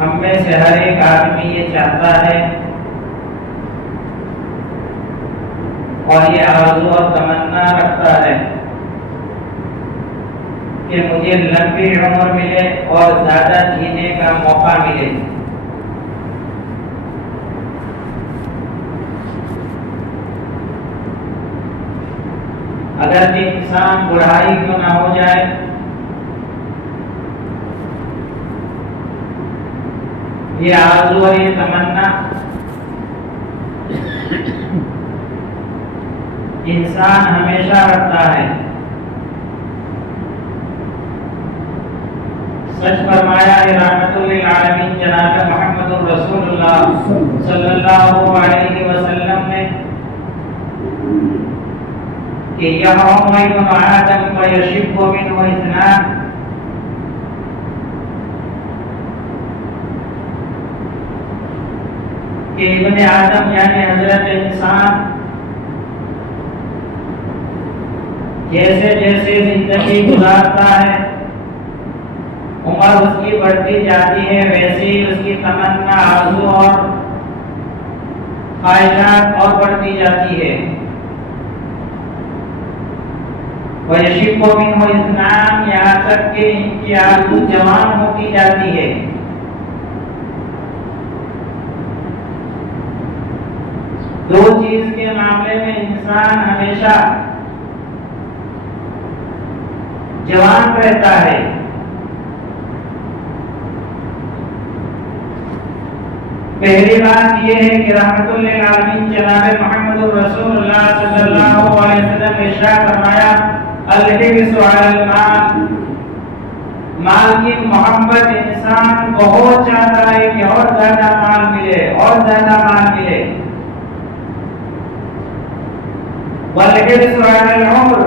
हम में से हर एक आदमी ये चाहता है और ये आरज़ू और तमन्ना रखता है कि मुझे लंबी उम्र मिले और ज्यादा जीने का मौका मिले। अगर इंसान बुढ़ाई क्यों ना हो जाए, ये आरज़ू और ये तमन्ना इंसान हमेशा रखता है। सच फरमाया है रहमतुल लिल आलमीन जनाब मुहम्मदुर रसूलुल्लाह सल्लल्लाहु अलैहि वसल्लम ने कि यहरुम इब्न आदम व यशिब्बु मिनहु इत्नान, कि इब्न आदम यानी हजरत इंसान जैसे जैसे जिंदगी गुजारता है उम्र उसकी बढ़ती जाती है, वैसे ही उसकी तमन्ना, आरज़ू और ख्वाहिशात और बढ़ती जाती है। वयशिब्बु मिनहु इत्नान, यहाँ तक कि इनकी आरज़ू जवान होती जाती है। दो चीज के मामले में इंसान हमेशा जवान रहता है। पहली बात यह है कि रहमतुल लिल आलमीन जनाब मुहम्मदुर रसूलुल्लाह सल्लल्लाहु अलैहि वसल्लम ने इरशाद फरमाया, अल-हिर्सु अलल माल, माल की मोहब्बत इंसान बहुत चाहता है कि और ज्यादा माल मिले और ज्यादा माल मिले। वल-हिर्सु अलल उम्र,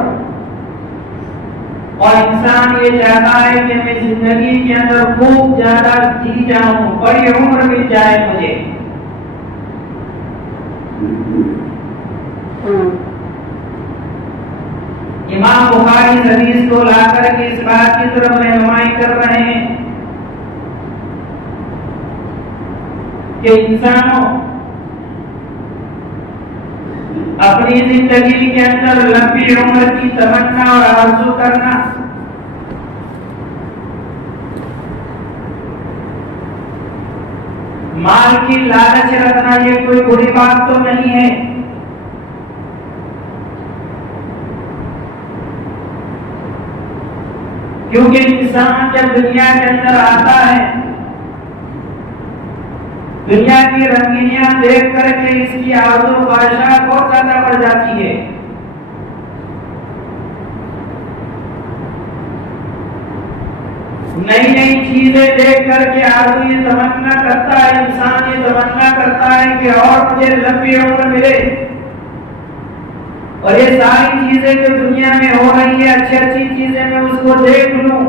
और इंसान ये चाहता है कि मैं जिंदगी के अंदर खूब ज्यादा जी जाऊं, बड़ी उम्र मिल जाए मुझे। इमाम बुखारी इस हदीस को लाकर के इस बात की तरफ रहनुमाई कर रहे हैं कि इंसानों अपनी जिंदगी के अंदर लंबी उम्र की तमन्ना और आरज़ू करना माल की लालच रखना ये कोई बुरी बात तो नहीं है। क्योंकि इंसान जब दुनिया के अंदर आता है, दुनिया की रंगीनियां देख करके इसकी आरज़ू ख्वाहिशात बहुत ज्यादा बढ़ जाती है। नई नई चीजें देख करके आरज़ू ये तमन्ना करता है, इंसान ये तमन्ना करता है कि और मुझे लंबी उम्र मिले और ये सारी चीजें जो दुनिया में हो रही है, अच्छी अच्छी चीजें मैं उसको देख लूं,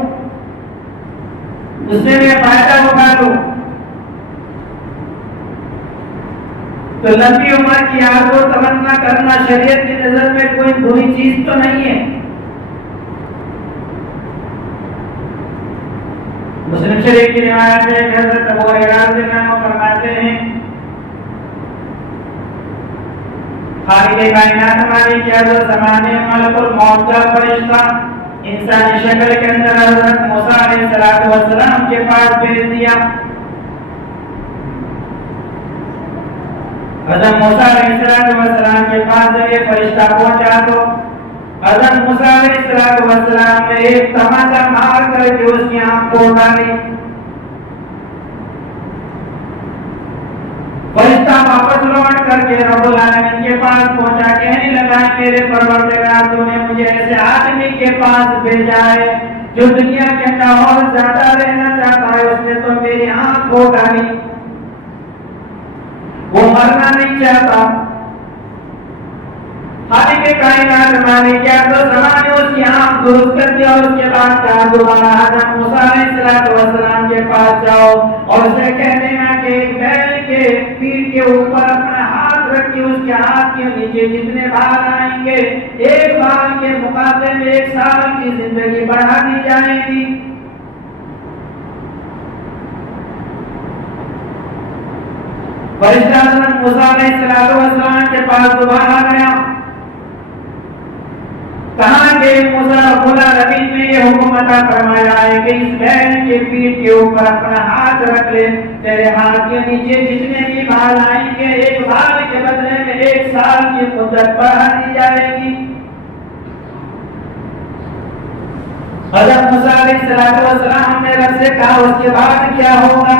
उससे मैं फायदा उठा लूं। तो लंबी उम्र की आरज़ू तमन्ना करना शरीयत की नजर में कोई बुरी चीज तो नहीं है। मुस्लिम शरीफ की रिवायत है कि हज़रत अबू हुरैरा रज़ियल्लाहु अन्हु फरमाते हैं, खालिक़े कायनात मालिक के हज़रत ज़माने में मलकुल मौत का फरिश्ता इंसानी शक्ल के अंदर हज़रत मूसा अलैहिस्सलाम के पास भेज दिया। हज़रत मूसा अलैहिस्सलाम के पास जब ये फरिश्ता पहुंचा तो हज़रत मूसा अलैहिस्सलाम ने एक तमाचा मार करके उसकी आंख को उतारी। फरिश्ता वापस लौट करके रब्बुल आलमीन के पास पहुंचा, कहने लगा, मेरे परवरदिगार तूने मुझे ऐसे आदमी के पास भेजा है जो दुनिया के अंदर और ज्यादा रहना चाहता है, उसने तो मेरी आंख को उतारी, वो मरना नहीं चाहता। खालिक़े कायनात माने क्या तो ज़माने उसकी आंख दुरुस्त कर दिया और उसके बाद कहा, दोबारा हज़रत मूसा अलैहिस्सलाम के पास जाओ और उसे कह देना कि एक बैल के पीठ के ऊपर अपना हाथ रख के उसके हाथ के नीचे जितने बाल आएंगे, एक बाल के मुकाबले में 1 साल की जिंदगी बढ़ा दी जाएगी। फरिश्ता हज़रत मूसा अलैहिस्सलाम के पास दोबारा गया। कहा कि मूसा रब्बुल आलमीन ने ये हुक्म अता फरमाया है कि इस बैल के पीठ के ऊपर अपना हाथ रख ले, तेरे हाथ के नीचे जितने भी बाल आएंगे एक बाल के बदले में 1 साल की मुद्दत बढ़ा दी जाएगी। हज़रत मूसा अलैहिस्सलाम ने रब से कहा उसके बाद क्या होगा?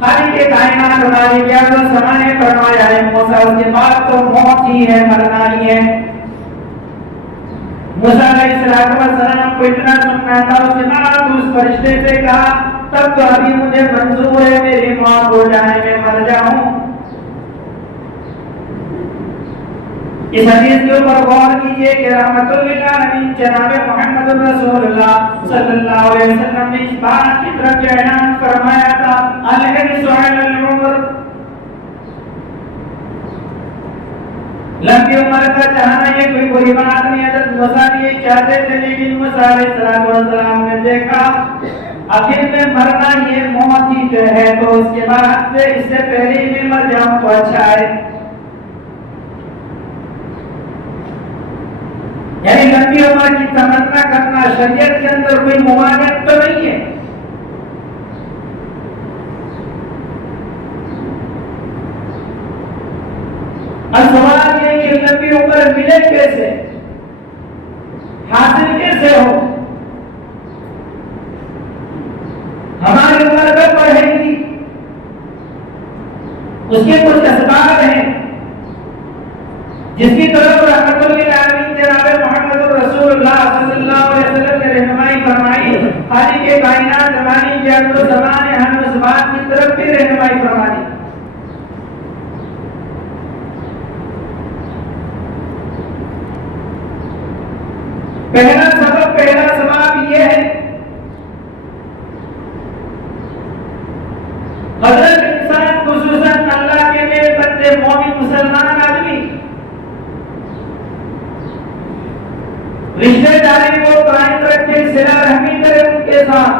खालिक कायनात मालिक आसमान ने फरमाया है मूसा उसके बाद तो मौत ही है, मरना ही है। मूसा अलैहिस्सलाम को इतना सुनना था, उसके बाद उस फरिश्ते से कहा तब तो अभी मुझे मंजूर है मेरी मौत हो जाए, मैं मर जाऊं। इस हदीस के ऊपर गौर कीजिए कि रहमतुल लिल आलमीन जनाब मोहम्मद रसूलुल्लाह सल्लल्लाहु अलैहि वसल्लम ने इस बात की तरफ जो ऐलान फरमाया था अल-हिर्सु अलल उम्र, लंबी उम्र का चाहना ये कोई बुरी बात नहीं। हज़रत मूसा ये चाहते थे, लेकिन मूसा अलैहिस्सलाम ने देखा आखिर में मरना ये मौत ही तो है, तो उसके बाद से इससे पहले ही मैं मर जाऊं तो अच्छा है। यानी लंबी उम्र की तमन्ना करना शरीयत के अंदर कोई मुमानियत तो नहीं है। अब सवाल ये कि लंबी उम्र मिले कैसे, हासिल कैसे हो? हमारी उम्र कब बढ़ेगी? उसके कुछ असबाब हैं जिसकी तरफ रहमतुल लिल आलमीन जनाब मोहम्मद रसूलुल्लाह सल्लल्लाहु अलैहि वसल्लम ने रहनुमाई फरमाई। खालिक कायनात मालिक जल्लो ज़माने हम उस बात की तरफ भी रहनुमाई फरमाई। पहला सबब यह है हज़रत इंसान खुसूसन अल्लाह के नेक बंदे मोमिन मुसलमान आदमी रिश्तेदारी को कायम रखे, सिला रहमी करे उनके साथ।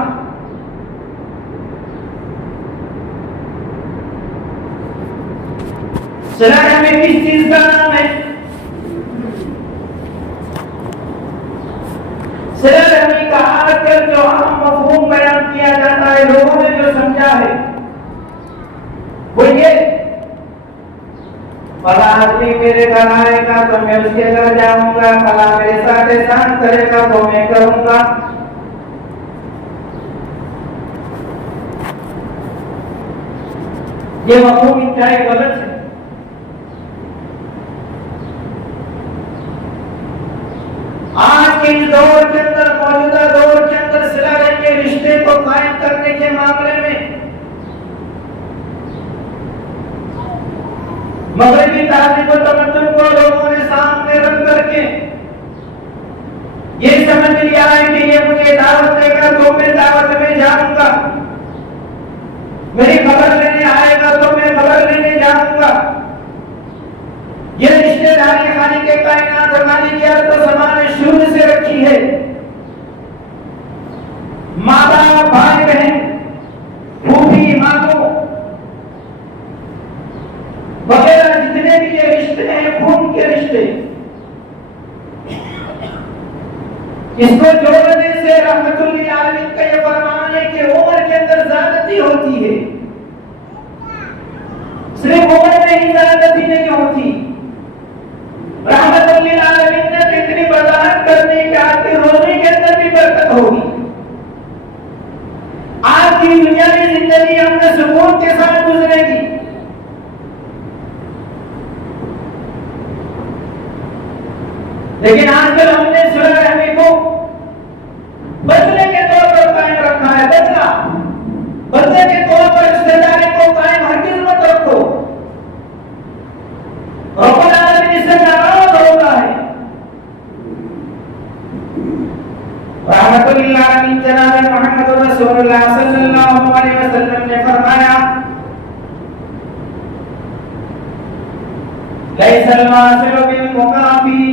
सिला रहमी किस चीज का नाम है? सिला रहमी का आजकल जो आम मफहूम बयान किया जाता है, लोगों ने जो समझा है वो ये, फला आदमी मेरे घर आएगा तो मैं उसके घर जाऊंगा, फला मेरे साथ एहसान करेगा तो मैं करूंगा। ये मफहूम इंतहाई गलत है। आज के इस दौर के अंदर, मौजूदा दौर के अंदर सिला रहमी रिश्ते को कायम करने के मामले में मगरबी तहज़ीब व तमद्दुन को लोगों ने सामने रख करके ये समझ लिया है कि ये मुझे दावत देगा तो मैं दावत में जाऊंगा, मेरी खबर लेने आएगा तो मैं खबर लेने जाऊंगा। ये रिश्तेदारी खालिक कायनात मालिक तो ज़माने शुरू से रखी है। माँ बाप, भाई बहन, फूफी, मामू वगैरह जितने भी ये रिश्ते हैं, खून के रिश्ते, इसको जोड़ने से रहमतुल लिल आलमीन का ये फरमान है कि उम्र के अंदर ज़्यादती होती है। सिर्फ उम्र में ही ज़्यादती नहीं होती, रहमतुल लिल आलमीन ने तो इतनी वजाहत करने के आपके रोज़े के अंदर भी बरकत होगी। आपकी दुनियावी जिंदगी हमने सुकून के साथ गुजरेगी। लेकिन आजकल हमने सिला रहमी को बदले के तौर पर कायम रखा है। बदले के तौर पर रिश्तेदारी को कायम हरगिज़ मत रखो। रब्बुल आलमीन इससे नाराज होता है। रहमतुल लिल आलमीन जनाब मोहम्मद रसूलुल्लाह सल्लल्लाहु अलैहि वसल्लम ने फरमाया, लैसल वासिलु बिल मुकाफी,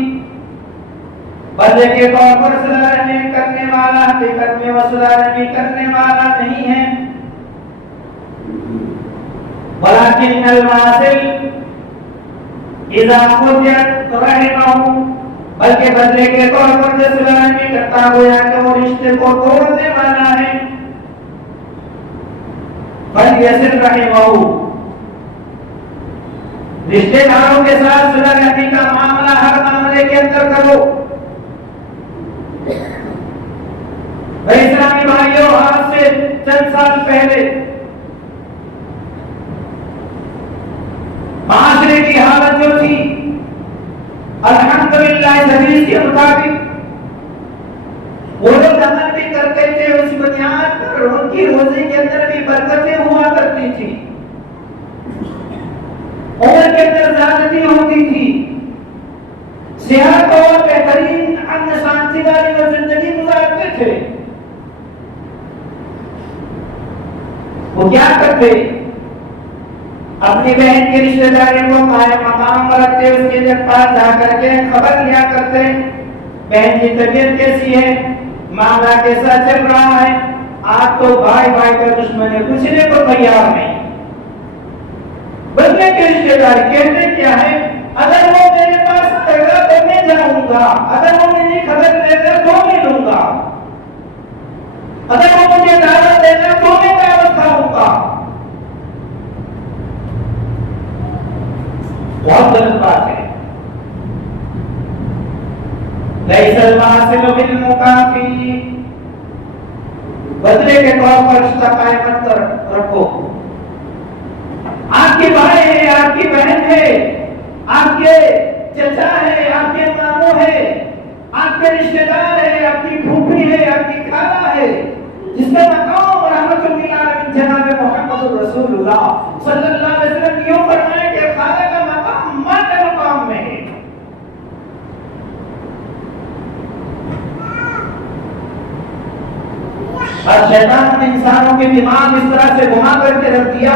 बदले के तौर पर सिला रहमी करने वाला हकीकत में वो सिला रहमी करने वाला नहीं है, वलाकिन्नल वासिल इज़ा क़ुतियत रहमहु, बल्कि बदले के तौर पर जो सिला करता गोया कि वो रिश्ते को तोड़ने वाला है। बल यसिल रहमहु, रिश्तेदारों के साथ सिला रहमी का मामला हर मामले के अंदर करो। इस्लामी भाइयों, आज से चंद साल पहले माशरे की हालत जो थी, अल्हम्दुलिल्लाह इस हदीस के मुताबिक वो लोग अमल भी करते थे, उस बुनियाद पर उनकी रोजी के अंदर भी बरकतें हुआ करती थी, उम्र के अंदर ज्यादती होती थी, सेहत और बेहतरीन अन्न शांति वाली वो जिंदगी गुजारते थे। वो क्या करते? अपनी बहन की रिश्तेदारी को कायम मकाम रखते, उसके जब पास जाकर के खबर लिया करते, बहन की तबीयत कैसी है, मामला कैसा चल रहा है। आज तो भाई भाई का दुश्मन है, पूछने को तैयार नहीं। बदले की रिश्तेदारी कहते क्या है, अगर वो मेरे पास आएगा तो मैं जाऊंगा, अगर वो मेरी खबर लेगा तो मैं लूंगा, अगर वो मुझे दावत देगा तो मैं दावत खाऊंगा। बहुत गलत बात है। लैसल वासिल बिल मुकाफी, बदले के तौर पर रिश्ता कायम कर रखो। आपके भाई है, आपकी बहन है, आपके चचा है, आपके मामू है, आपके रिश्तेदार है, आपकी फूफी है, आपकी खाला है, जिसका मकाम रहमतुल्लिल आलमीन जनाब मोहम्मद रसूलुल्लाह सल्लल्लाहु अलैहि वसल्लम यूं फरमाए कि खाला का मकाम मां के मकाम में है। और शैतान ने इंसानों के दिमाग इस तरह से घुमा करके रख दिया,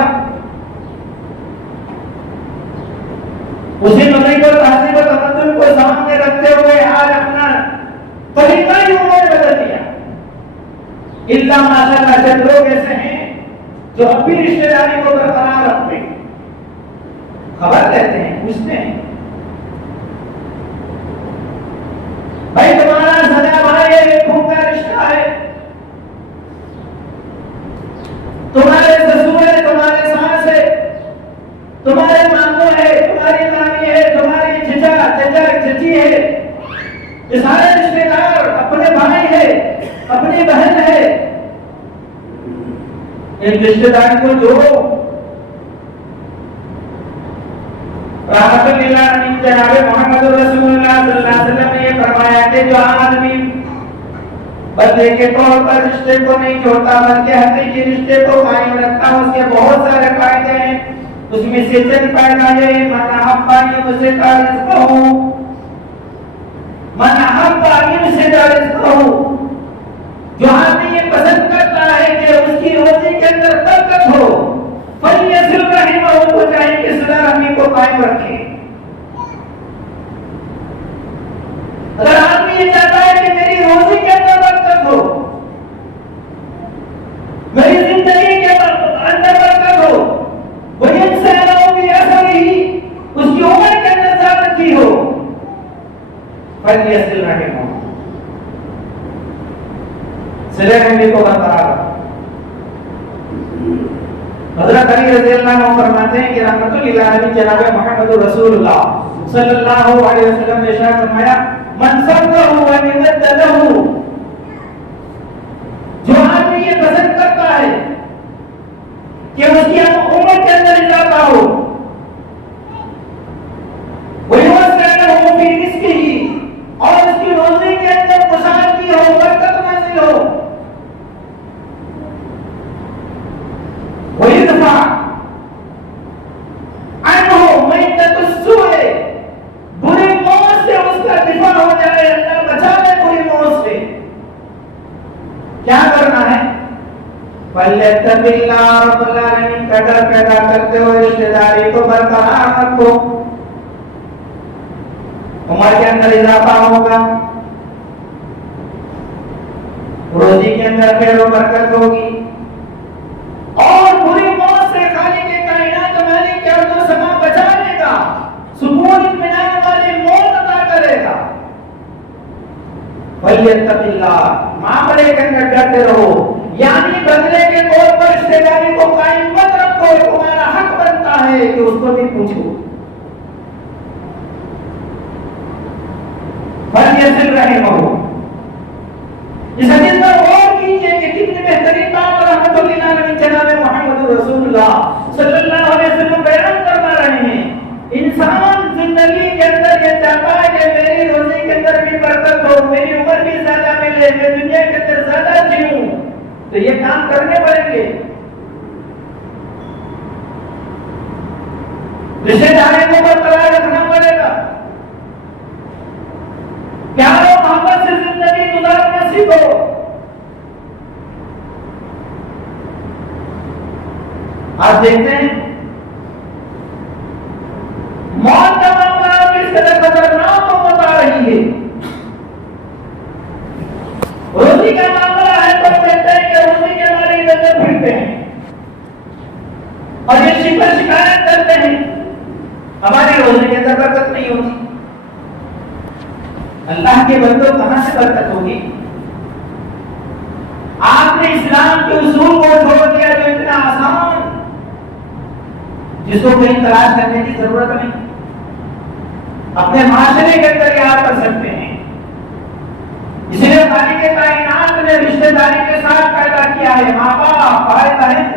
उसी मदई को तहजीब और तमद्दुन को सामने रखते हुए आज अपना तरीका ही उन्होंने बदल दिया। इल्ला माशाअल्लाह जब लोग ऐसे हैं जो अब भी रिश्तेदारी को बरकरार रखते हैं, खबर देते हैं, पूछते हैं, भाई तुम्हारा सगा भाई है, खून का रिश्ता है, तुम्हारे ससुर है, तुम्हारे सास है, तुम्हारे मामू है, तुम्हारी नानी है, तुम्हारी चचा चचा चची है, ये सारे रिश्तेदार, अपने भाई है, अपनी बहन है, इन रिश्तेदार को जोड़ो। रहमतुल्लिल आलमीन जनाब मोहम्मद रसूलुल्लाह सल्लल्लाहु अलैहि वसल्लम ने ये फरमाया कि जो आदमी बदले के तौर पर रिश्ते को नहीं जोड़ता बल्कि हकीकी रिश्ते को कायम रखता, उसके बहुत सारे फायदे हैं। उसमें से चंद फायदा ये, मन अहब्बा युमसिका रिज़्क़हु, मन अहब्बा युमसिका रिज़्क़हु, जो आदमी ये पसंद करता है कि उसकी रोजी के अंदर बरकत हो, फलियसिल रहिमहु, तो चाहे कि सिला रहमी को कायम रखे। अगर आदमी ये चाहता है कि मेरी रोजी के अंदर बरकत हो, मेरी जिंदगी के अंदर बरकत हो, वही इंसानों की असर ही उसकी उम्र के अंदर ज्यादती हो, फलियसिल रहिमहु, सिला रहमी को बरकरार रखो। हज़रत अली रज़ियल्लाहु अन्हु फरमाते हैं कि रहमतुल्लिल आलमीन जनाब मोहम्मद रसूलुल्लाह सल्लल्लाहु अलैहि वसल्लम ने इरशाद फरमाया, मन सररहु व युदल्लहु, जो आदमी ये पसंद करता है कि उसकी उम्र के अंदर इजाफा हो, वही वसअलहु फी रिज़्क़िही, और उसकी रोजी के अंदर खुशहाली हो, बरकत नाज़िल हो, वयदफा अन्हु मैततुस्सूए, बुरी मौत से उसका दिफा हो जाए, अल्लाह बचा ले बुरी मौत से। क्या करना है? फल्यत्तक़िल्लाह रब्बुल आलमीन का डर पैदा करते हुए रिश्तेदारी को बरकरार रखो। उम्र के अंदर इजाफा होगा, रोजी के अंदर खैर व बरकत होगी, और बुरी मौत से खालिक कायनात वल्यत्तकिल्लाह, मामले के अंदर डरते रहो, यानी बदले के तौर पर रिश्तेदारी को कायम मत रखो, तुम्हारा हक बनता है कि उसको भी पूछो। वल्यसिल रहिमहु, इस हदीस पर गौर कीजिए कि कितनी बेहतरीन बात रहमतुल्लाह अलैहि जनाब मोहम्मद रसूलुल्लाह सल्लल्लाहु अलैहि वसल्लम बयान फरमा रहे हैं। इंसान जिंदगी के अंदर ये चाहता है कि मेरी रोजी के अंदर भी बरकत हो, मेरी उम्र भी ज्यादा मिले, मैं दुनिया के अंदर ज्यादा जीऊं, तो ये काम करने पड़ेंगे। रिश्तेदारी को बरकरार रखना पड़ेगा, प्यार और मोहब्बत से जिंदगी गुजारना सीखो। आप देखते हैं मौत का मामला किस तरह खतरनाक होता रही है। रोजी का मामला है तो कहते हैं कि रोजी के हमारे नजर फिरते हैं और ये शिकायत करते हैं हमारी रोजी के अंदर बरकत नहीं होती। अल्लाह के बंदों कहां से बरकत होगी? आपने इस्लाम के उसूल को छोड़ दिया जो इतना आसान, जिसको कहीं तलाश करने की जरूरत नहीं, अपने माशरे के अंदर याद कर सकते हैं। इसलिए खालिक कायनात ने रिश्तेदारी के साथ पैदा किया है। माँ बाप, भाई बहन,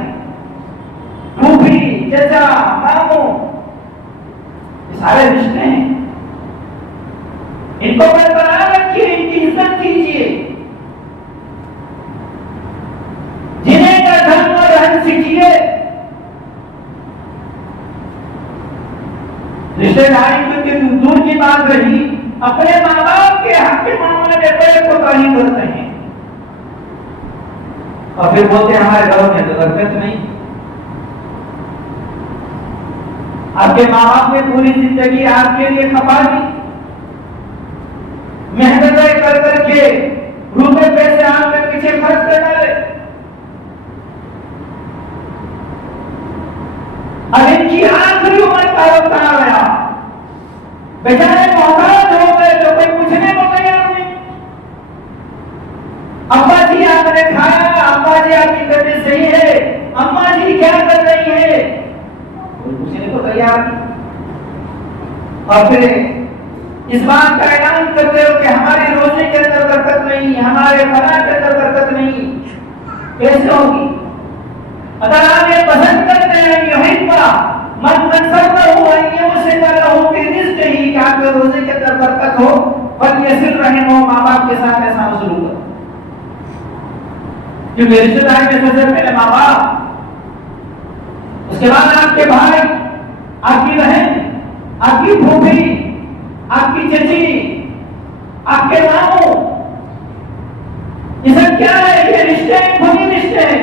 फूफी, चचा, मामू, ये सारे रिश्ते हैं, इनको बरकरार रखिए, इनकी इज्जत कीजिए, जिन्हें का ढंग और रहन सीखिए। रिश्तेदारी क्योंकि दूर की बात रही, अपने माँ बाप के हक के मामले में बड़े कोताही करते हैं और फिर बोलते हैं हमारे घरों में तो बरकत नहीं। आपके माँ बाप ने पूरी जिंदगी आपके लिए खपा दी, मेहनत कर करके रुपए पैसे आपके पीछे खर्च कर डाले, अब इनकी आखिरी उम्र का वक्त आ गया, बेचारे मोहताज हो गए तो कोई पूछने को तैयार नहीं। अब्बा जी आपने खाया, अब्बा जी आपकी तबीयत सही है, अम्मा जी क्या कर रही है, कोई पूछने को तैयार नहीं। और फिर इस बात का ऐलान करते हो कि हमारी रोजी के अंदर बरकत नहीं, हमारे फला के अंदर बरकत नहीं, कैसे होगी? अगर आप ये पसंद करते हैं यही मन ही कि आपके रोजे के अंदर बरकत हो, पर यसिल रहे हो, माँ बाप के साथ ऐसा मसलूक करो, क्योंकि रिश्तेदारी में सबसे पहले माँ बाप, उसके बाद आपके भाई, आपकी बहन, आपकी फूफी, आपकी चची, आपके मामू, ये सब क्या है? ये रिश्ते हैं, खूनी रिश्ते हैं।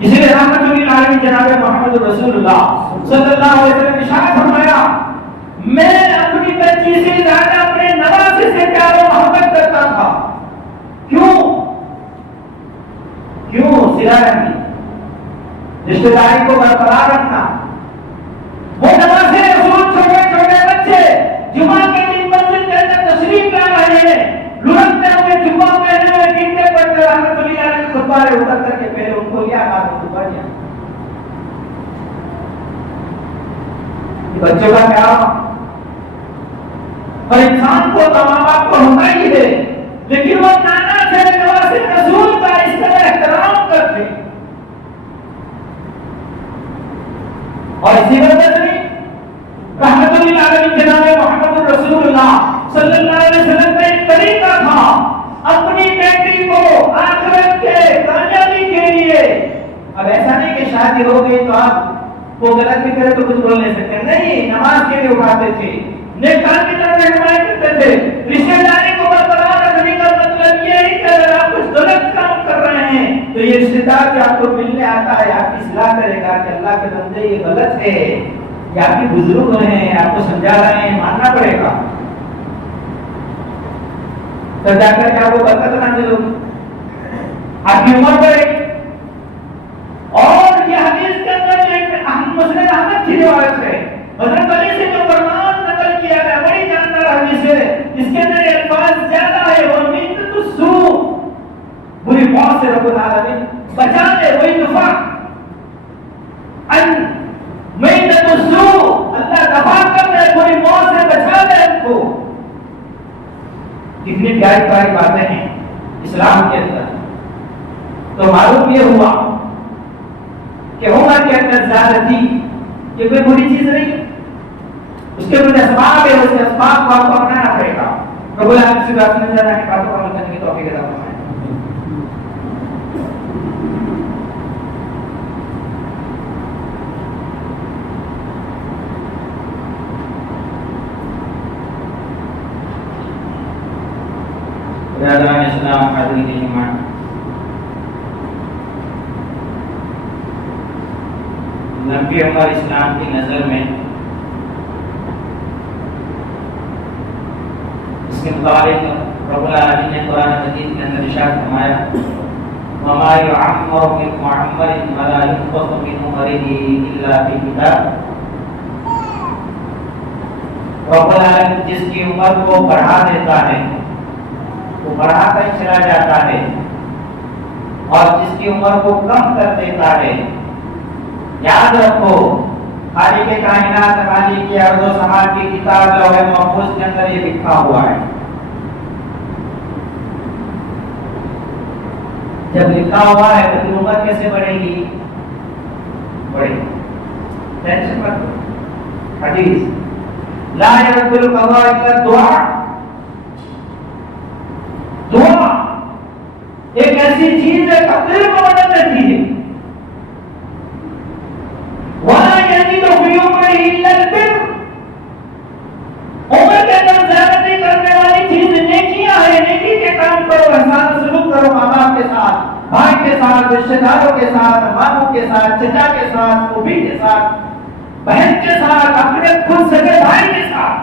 इसीलिए रहमतुल्लिल आलमीन जनाब मोहम्मद रसूलुल्लाह सल्लल्लाहु अलैहि वसल्लम ने इरशाद फरमाया, मैं अपनी बच्ची से ज्यादा अपने नवासे से प्यार और मोहब्बत करता था। क्यों? सिला रखनी, रिश्तेदारी को बरकरार रखना। वो नवासे रसूल, छोटे छोटे बच्चे जुमा के दिन मस्जिद के अंदर तशरीफ ला रहे हैं, लुढ़कते हुए जुमा पहने हुए गिरते पड़ते रहमतुल्लाह अलैहि खुतबा उतर करके पहले उनको लिया, बाद में खुतबा लिया। बच्चों का क्या? और इंसान को तो माँ बाप को होता ही है, लेकिन वो नाना से नवासे रसूल का इस तरह एहतराम करते, और इसी वजह से रहमतुल्लिल आलमीन जनाब मोहम्मद रसूलुल्लाह सल्लल्लाहु अलैहि वसल्लम का एक तरीका था अपनी बेटी को आखिरत के कामयाबी के लिए। अब ऐसा नहीं कि शादी हो गई तो आप वो गलत भी करे तो कुछ बोल नहीं सकते, नहीं, नमाज के लिए उठाते थे, नेक काम की तरफ रहनुमाई करते थे। रिश्तेदारी को बरकरार रखने का मतलब ये है कि अगर आप कुछ गलत काम कर रहे हैं तो ये रिश्तेदार जो आपको मिलने आता है आपकी सलाह करेगा कि अल्लाह के बंदे ये गलत है, या आपके बुजुर्ग हैं आपको समझा रहे हैं, मानना पड़ेगा, तब जाकर के आपको बरकत नाज़िल होगी, आपकी उम्र बढ़ेगी। और ये हदीस के अंदर जो मुस्लिम अहमद की रिवायत है, हज़रत अली से जो फरमान नकल किया गया, बड़ी जानदार हदीस है, इसके अंदर अल्फाज ज्यादा है। वो मिन्तुसू, बुरी मौत से रब्बुल आलमीन बचा ले। वही दफा अन मिन्तुसू, अल्लाह दफा कर ले, बुरी मौत से बचा ले उनको। कितनी प्यारी प्यारी बातें हैं इस्लाम के अंदर। तो मालूम ये हुआ कि उमर के अंदर ज्यादती ये कोई बुरी चीज नहीं, उसके कुछ असबाब है, उसके असबाब को आपको अपनाना पड़ेगा। प्रभु आलम से बात में जाना है, बातों का मतलब की तौफीक अता फरमाए। बरदरान इस्लाम हाज़िरीन ईमान, नबी उमर इस्लाम की नजर में इसके मुताबिक रब्बुल आलमीन ने कुरान मजीद के अंदर इरशाद फरमाया, वमा युअम्मरु मिन मुअम्मरिन वला युनक़सु मिन उमरिही इल्ला फी किताब। रब्बुल आलमीन जिसकी उम्र को बढ़ा देता है वो बढ़ाता ही चला जाता है, और जिसकी उम्र को कम कर देता है। याद रखो, खालिक कायनात, खालिक अर्ज़ व समा की किताब लौह महफूज के अंदर ये लिखा हुआ है। जब लिखा हुआ है तो उम्र कैसे बढ़ेगी? बढ़ेगी, टेंशन मत लो। हदीस ला यरद्दुल क़ज़ा इल्ला दुआ, दुआ एक ऐसी चीज है तकदीर को बदल देती है। वला यज़ीदु फी उम्रिही इल्ला अल-बिर, उम्र के अंदर ज़्यादती करने वाली चीज नेकियां है। नेकी के काम करो, एहसान सलूक करो, माँ बाप के साथ, भाई के साथ, रिश्तेदारों के साथ, मामू के साथ, चचा के साथ, फूफी के साथ, बहन के साथ, अपने खुद सगे भाई के साथ।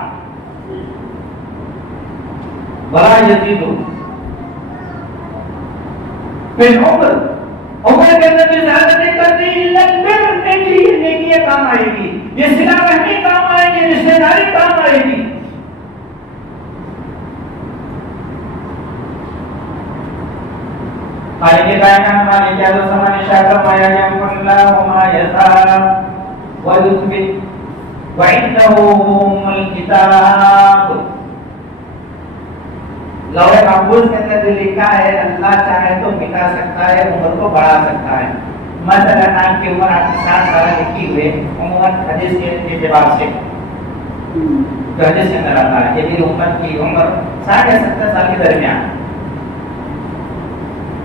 वला यज़ीदु फिर उम्र के अंदर भी ज़्यादती करनी इल्ला अल-बिर, नेकी काम आएगी, ये सिला रहमी काम आएगी, रिश्तेदारी काम आएगी। खालिक कायनात मालिक अर्ज़ व समा ने इरशाद फरमाया, यमहुल्लाहु मा यशा व युथबित व इंदहु उम्मुल किताब। लौह महफूज के अंदर जो लिखा है, अल्लाह चाहे तो मिटा सकता है, उम्र को बढ़ा सकता है। मसलन आपकी उम्र आपकी 60 साल लिखी हुई, उम्र हदीस के जवाब से तो हदीस के अंदर आता है कि मेरी उम्र की उम्र 60 या 70 साल के दरमियान।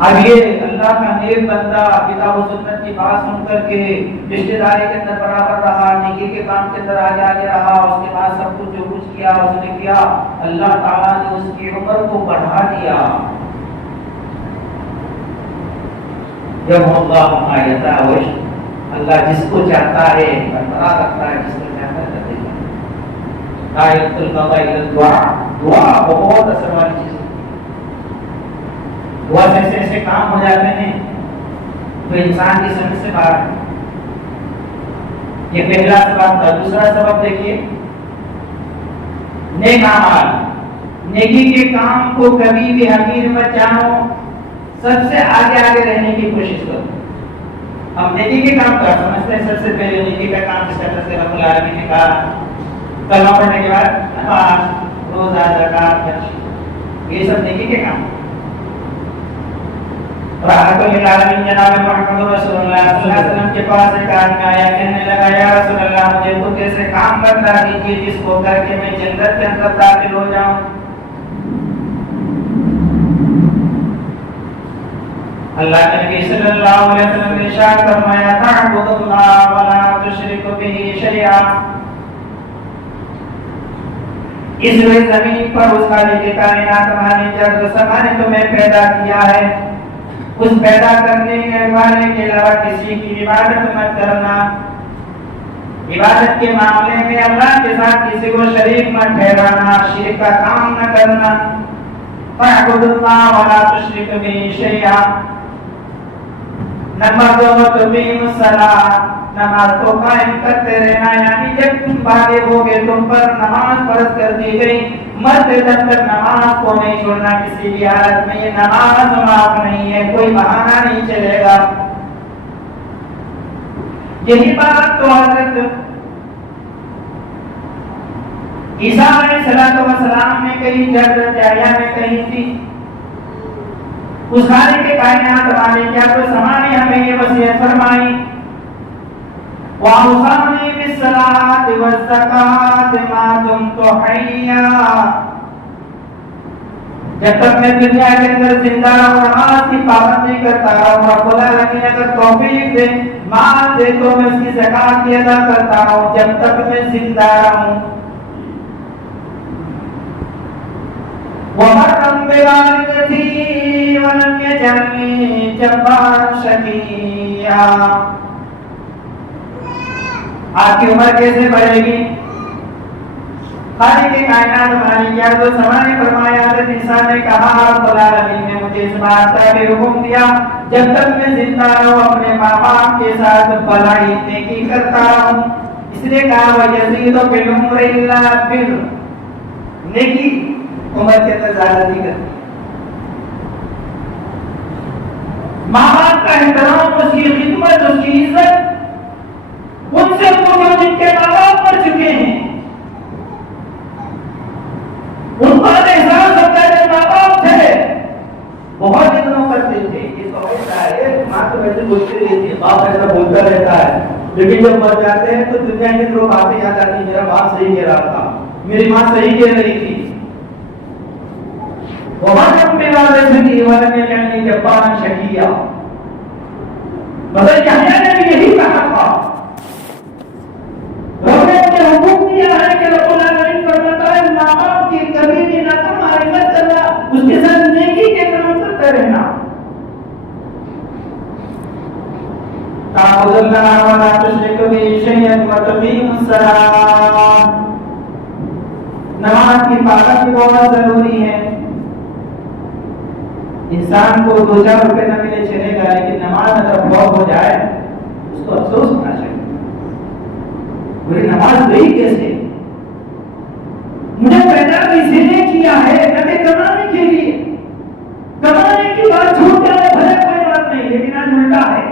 अब ये अल्लाह का नेक बंदा किताब और सुन्नत की बात सुन करके रिश्तेदारी के अंदर बराबर रहा, नेकी के काम के अंदर आगे रहा, उसके बाद सब कुछ जो कुछ किया उसने किया, अल्लाह ताला ने उसकी उम्र को बढ़ा दिया। जब अल्लाह जिसको चाहता है बढ़ा रखता है, जिसको चाहता है कर देता है। दुआ बहुत असर वाली चीज है। दुआ से ऐसे काम हो जाते हैं तो इंसान की समझ से बाहर है। ये पहला सबब था। दूसरा सबब देखिए, नेक अमाल, नेकी के काम को कभी भी हकीर मत जानो, सबसे आगे आगे रहने की कोशिश करो। हम नेकी के काम कर समझते हैं, सबसे पहले नेकी का काम जिस तरह से रब्बुल आलमीन ने कहा, कलमा पढ़ने के बाद नमाज, रोजा, ज़कात, हज, ये सब नेकी के काम। रहमतुल आलमीन जनाब मुहम्मद रसूलुल्लाह सल्लल्लाहु अलैहि वसल्लम के पास एक आदमी आया, कहने लगा, या रसूलल्लाह मुझे कुछ ऐसे काम बता दीजिए जिसको करके मैं जन्नत के अंदर दाखिल हो जाऊं। अल्लाह के नबी सल्लल्लाहु अलैहि वसल्लम ने इरशाद फरमाया, तअबुदुल्लाह व ला तुशरिकु बिही शैआ। इस ज़मीन पर उस खालिक कायनात मालिक अर्ज़ व समा ने तुम्हें पैदा किया है, उस पैदा करने वाले के अलावा किसी की इबादत मत करना। इबादत के मामले में अल्लाह के साथ किसी को शरीक मत ठहराना, शिर्क का काम न करना। फअबुदुल्लाह व ला तुशरिकु बिही शैआ। नंबर 2, तुकीमुस सलाह, नमाज को कायम करते रहना, यानी जब तुम बालिग हो गए तुम पर नमाज फर्ज कर दी गई, मर्द जब तक नमाज को नहीं छोड़ना किसी भी हालत में, ये नमाज माफ नहीं है, कोई बहाना नहीं चलेगा। यही बात तो हज़रत ईसा अलैहिस्सलाम ने कही, हज़रत याहया ने कही थी। उस खालिक के कायनात वाले क्या तो समा ने हमें ये वसीयत फरमाई, वाउसानी बिस्सलात वज़्ज़कात मा दुमतु हय्या, जब तक मैं दुनिया के अंदर जिंदा रहूं नमाज की पाबंदी करता रहूं, रब्बुल आलमीन अगर तौफीक दे माल दे तो मैं उसकी ज़कात भी अदा करता रहूं जब तक मैं जिंदा रहूं। वमर्रम बिवालिदती वलम यजअलनी जब्बारन शकिया, आपकी उम्र कैसे बढ़ेगी? खालिक के कायनात वाली क्या तो समा ने फरमाया, हज़रत ईसा ने कहा रब्बुल आलमीन ने मुझे इस बात का भी हुक्म दिया जब तक मैं जिंदा रहूं अपने माँ बाप के साथ भलाई नेकी करता रहूं, इसलिए कहा वयज़ीदु फिल उम्रि इल्ला बिर, नेकी उम्र के अंदर ज्यादा नहीं करती। माँ बाप का एहतराम, उसकी खिदमत, उसकी इज्जत, उनसे पूछो जिनके माँ बाप मर चुके हैं, उनको एहसास होता है जब माँ बाप थे बहुत इतना करते थे। ये तो ऐसा है, माँ तो वैसे बोलती रहती है, बाप ऐसा बोलता रहता है, लेकिन जब मर जाते हैं तो दुनिया के लोग बातें याद आती है, मेरा बाप सही कह रहा था, मेरी माँ सही कह रही थी। वमर्रम बिवालिदती वलम यजअलनी जब्बारन शकिया, मतलब याहया ने भी यही कहा था। रब ने मुझे हुक्म दिया है कि रब्बुल आलमीन फरमाता है माँ बाप की कभी भी नाफरमानी मत करना, उसके साथ नेकी के काम करते रहना। ताअबुदुल्लाह व ला तुश्रिकू बिही शैअन व तुक़ीमुस सलात, नमाज की पाबंदी बहुत जरूरी है। इंसान को 2-4 रुपए न मिले चलेगा, लेकिन नमाज अगर फ्लॉप हो जाए उसको अफसोस होना चाहिए, मेरी नमाज गई कैसे? मुझे पैदा इसीलिए किया है कि कमाने के लिए, कमाने की बात छूट जाए भले कोई बात नहीं, लेकिन आज उल्टा है,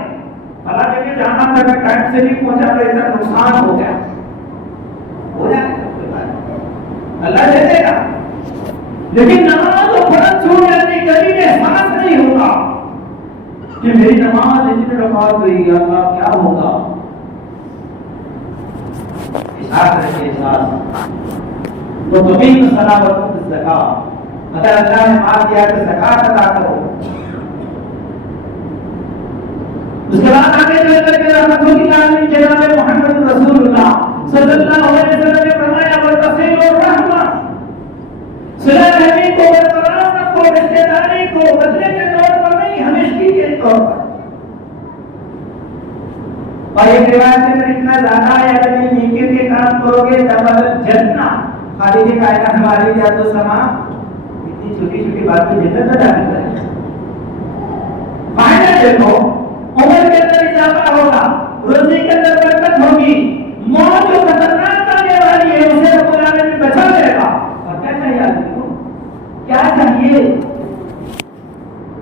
अल्लाह जगह जाना था मैं टाइम से नहीं पहुंचा तो इतना नुकसान हो गया, हो जाएगा अल्लाह दे देगा, लेकिन नमाज और फर्ज छूट जाने कभी भी एहसास नहीं होगा कि मेरी नमाज इतनी रकात गई, अल्लाह क्या होगा? तो तुकीम सलात व तु'ति ज़कात, अगर अल्लाह ने माल दिया तो ज़कात अदा करो। उसके बाद आगे चल करके रहमतुल्लाह अलैहि जनाब मोहम्मद रसूलुल्लाह सल्लल्लाहु अलैहि वसल्लम ने फरमाया वतसीलु रहमा, सिला रहमी को बरकरार रखो, रिश्तेदारी को बदले के तौर पर नहीं हमेशगी के तौर पर। और एक रिवायत में इतना ज्यादा है, अगर ये नेकी के काम करोगे तब जन्नत, खाली के कायनात हमारी जातो समा इतनी छोटी छोटी बात को जन्नत में दाखिल करेगा। फायदा देखो, उम्र के अंदर इजाफा होगा, रोजी के अंदर बरकत होगी, मौत जो खतरनाक आने वाली है उसे रब्बुल आलमीन बचा लेगा। और क्या चाहिए आदमी को? क्या चाहिए?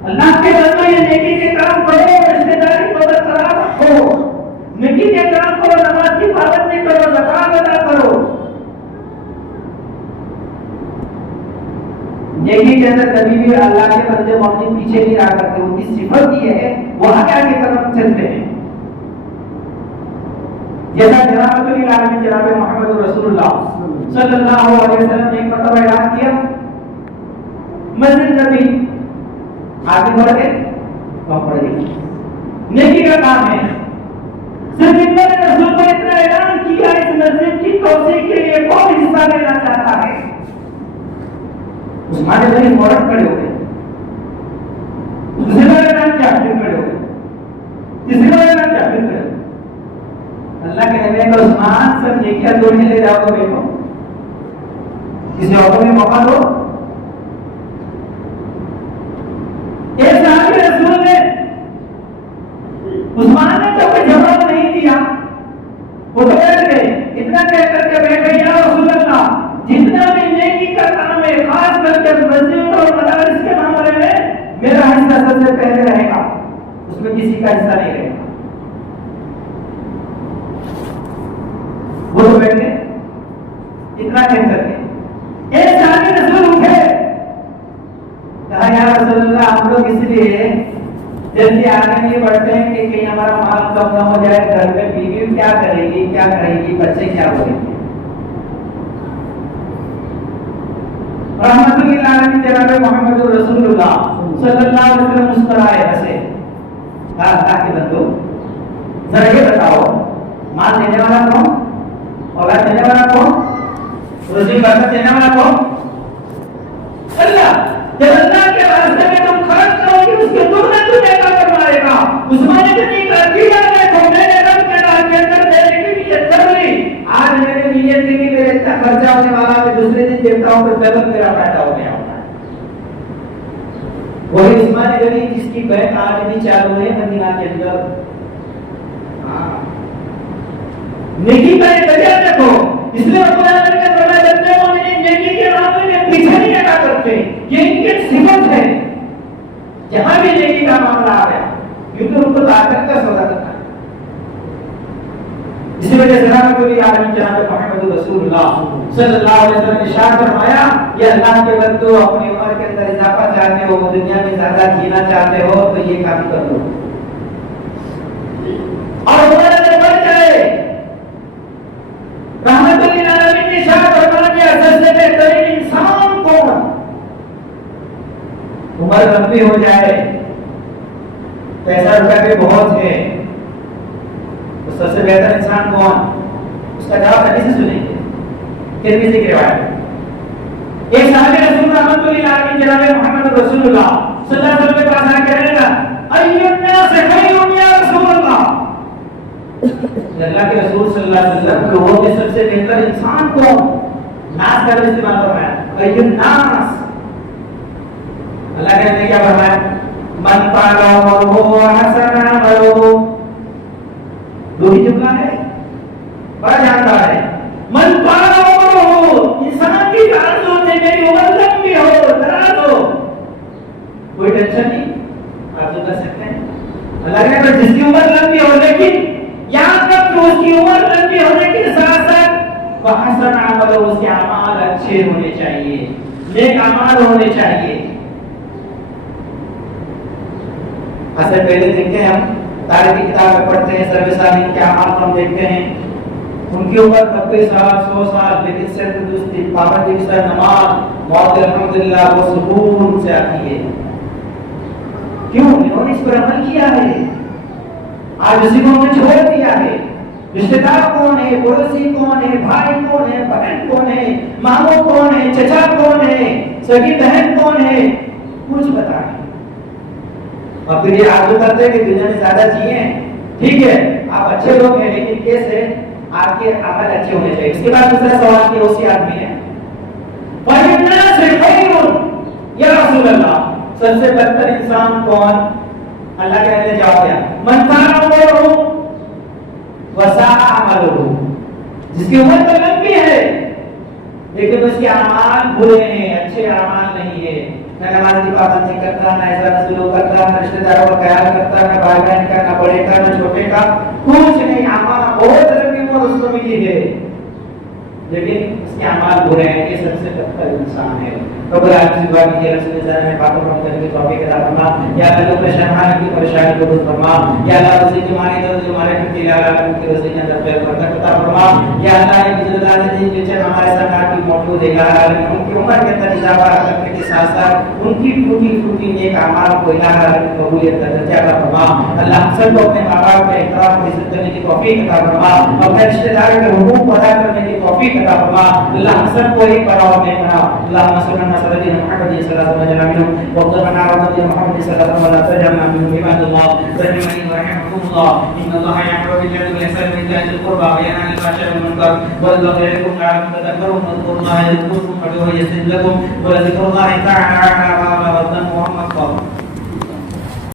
अल्लाह के बंदे ये नेकी के काम करो, रिश्तेदारी को बरकरार रखो, नेकी के काम करो, नमाज की पाबंदी करो, ज़कात अदा करो। नेकी के अंदर कभी भी अल्लाह के बंदे मोमिन पीछे नहीं रहा करते, उनकी सिफत ये है वो आगे आगे कदम चलते हैं। जैसा जनाबुल आलमीन जनाब मोहम्मद रसूलुल्लाह सल्लल्लाहु अलैहि वसल्लम ने एक मरतबा ऐलान किया, मस्जिद नबी आगे बढ़ गए, कम बढ़ गई, नेकी का काम है। सिर्फ इतना रसूल ने इतना ऐलान किया, इस मस्जिद की तौसीक के लिए कौन हिस्सा लेना चाहता है? उस्मान गनी फौरन खड़े हो गए, दूसरे वाले नाम क्या खड़े हो गए, तीसरे वाले नाम क्या खड़े हो गए। अल्लाह के नबी का उस्मान सब नेकियां तोड़ने ले जाओगे बेटो, किसी और में मौका दो। एक साहब रसूल ने उस्मान ने तो कोई जवाब नहीं दिया, का हिस्सा नहीं रहेगा। वो तो बैठ गए, इतना कह करके एक साहबी रसूल उठे, कहा या रसूलल्लाह हम लोग इसलिए जल्दी आगे नहीं बढ़ते हैं कि कहीं हमारा माल कम न हो जाए, घर में बीवी क्या करेगी, बच्चे क्या बोलेंगे। रहमतुल्लिल आलमीन जनाब मोहम्मद रसूलुल्लाह सल्लल्लाहु अलैहि वसल्लम मुस्कुराए, हंसे, कहा अल्लाह के बंदो जरा ये बताओ माल देने वाला कौन, औलाद देने वाला कौन, रोजी बरकत देने वाला कौन? अल्लाह। जब अल्लाह के रास्ते में तुम खर्च करोगे उसके दुगना तुम्हें अता फरमाएगा। उस्मान इब्न अफीया ने देखो मैंने रब के राह के अंदर देने की नियत कर ली, आज मैंने नियत की कि मेरे इतना खर्चा होने वाला है, दूसरे दिन देखता हूं तो डबल मेरा फायदा हो गया होगा। वही उस्मान गनी जिसकी बैंक आज भी चालू है मदीना के अंदर। नेकी का एक वजह देखो, इसलिए अल्लाह ने फरमाया बंदे मोमिन नेकी के मामले में पीछे नहीं हटा करते, ये इनकी सिफत है। जहां भी नेकी का मामला आ गया यूं तो उनको ताकत का सौदा करना। इसी वजह से रहमतुल्लिल आलमीन जनाब मोहम्मद रसूलुल्लाह सल्लल्लाहु अलैहि वसल्लम ने इरशाद फरमाया, ये अल्लाह के बंदो अपनी उम्र के अंदर इजाफा चाहते हो, दुनिया में ज्यादा जीना चाहते हो तो ये काम कर लो और उम्र बढ़ जाए। रहमतुल्लिल आलमीन ने इरशाद फरमाया सबसे बेहतरीन इंसान कौन? उम्र लंबी हो जाए, पैसा रुपया भी बहुत है, तो सबसे बेहतर इंसान कौन? उसका जवाब हदीस से सुनेंगे, तिरमिज़ी की रिवायत। एक साहबी रसूल रहमतुल्लिल आलमीन जनाब मोहम्मद रसूलुल्लाह सल्लल्लाहु अलैहि वसल्लम के पास आकर कहने लगा, अय्युन नास खैरुन या रसूलल्लाह, अल्लाह के रसूल सल्लल्लाहु अलैहि वसल्लम लोगों में सबसे बेहतर इंसान कौन? नास का इस्तेमाल फरमाया, अय्युन नास। अल्लाह ने क्या फरमाया? मन ताला उमरुहु व हसना अमलुहु। दो ही जुमला है, बड़ा जानदार है। मन ताला उमरुहु, इंसान की आरज़ू है मेरी उम्र लंबी हो, दराज हो, कोई टेंशन नहीं, आरज़ू कर सकते हैं। अल्लाह ने कहा जिसकी उम्र लंबी हो, लेकिन याद रखो उसकी उम्र लंबी होने के साथ साथ व हसना अमलुहु, उसके अमाल अच्छे होने चाहिए, नेक अमाल होने चाहिए। असर पहले देखते हैं, हम तारीख की किताब में पढ़ते हैं, सर्वसाधारण के अमाल हम देखते हैं, उनकी उम्र 90 साल 100 साल, लेकिन सिर्फ तंदुरुस्ती, पाबंदी के साथ नमाज, मौत अल्हम्दुलिल्लाह वो सुकून से आती है। क्यों? इन्होंने इस पर अमल किया है। आज उसी को हमने छोड़ दिया है। रिश्तेदार कौन है, पड़ोसी कौन है, भाई कौन है, बहन कौन है, मामू कौन है, चचा कौन है, सगी बहन कौन है, कुछ पता नहीं। और फिर ये आगे करते हैं कि दुनिया में ज्यादा जिए, ठीक है आप अच्छे लोग हैं, लेकिन कैसे? आपके अमल अच्छे होने चाहिए। इसके बाद दूसरा सवाल कि उसी आदमी है या रसूल अल्लाह, सबसे बेहतर इंसान कौन? अल्लाह के नबी ने जवाब दिया, मन ताला उमरुहु व साअ अमलुहु, जिसकी उम्र तो लंबी है लेकिन उसके अमाल बुरे हैं, अच्छे अमाल नहीं है, न नमाज की पाबंदी करता, न ऐसा रसूल करता, न रिश्तेदारों का ख्याल करता, न भाई बहन का, न बड़े का, न छोटे का, कुछ नहीं। अमाल बहुत लंबी उम्र उसको मिली है लेकिन उसके अमाल बुरे हैं, ये सबसे बदतर इंसान है। रब्बुल आलमीन दुआ कीजिए रसूल सल्लल्लाहु अलैहि वसल्लम बातों को करने की तौफीक अता फरमा। या अल्लाह लोग परेशान की परेशानी को दूर फरमा। या अल्लाह उसी की माने तो हमारे प्रति लाला की रसूल के अंदर खैर बरकत अता फरमा। या अल्लाह ये बुजुर्गान ने जिनके हमारे साथ की मौजूद है, या अल्लाह उनकी उम्र के अंदर इजाफा करने के साथ-साथ उनकी टूटी नेक अमाल को इलाहा कबूलियत का दर्जा अता फरमा। अल्लाह हम सबको अपने माँ-बाप का इकराम इज्जत करने की तौफीक अता फरमा, अपने रिश्तेदारों के हुकूक अदा करने की तौफीक अता फरमा। अल्लाह हम सबको एक पराव में बना। अल्लाहुम्मा सल्लि अला सय्यिदिना मुहम्मद सल्लल्लाहु अलैहि वसल्लम व क़ब्बना रब्बना मुहम्मद सल्लल्लाहु अलैहि वसल्लम मिन इबादillah rahimani wa rahimakumullah inna allaha ya'muru bil 'adli wal ihsani wa ita'i dhil qurba wa yanha 'anil fahsha'i wal munkar wa yadhkurukum la'allakum tadhakkarun wa yadhkurukum fadhkurukum yaghfir lakum wa dhikrullahi ta'ala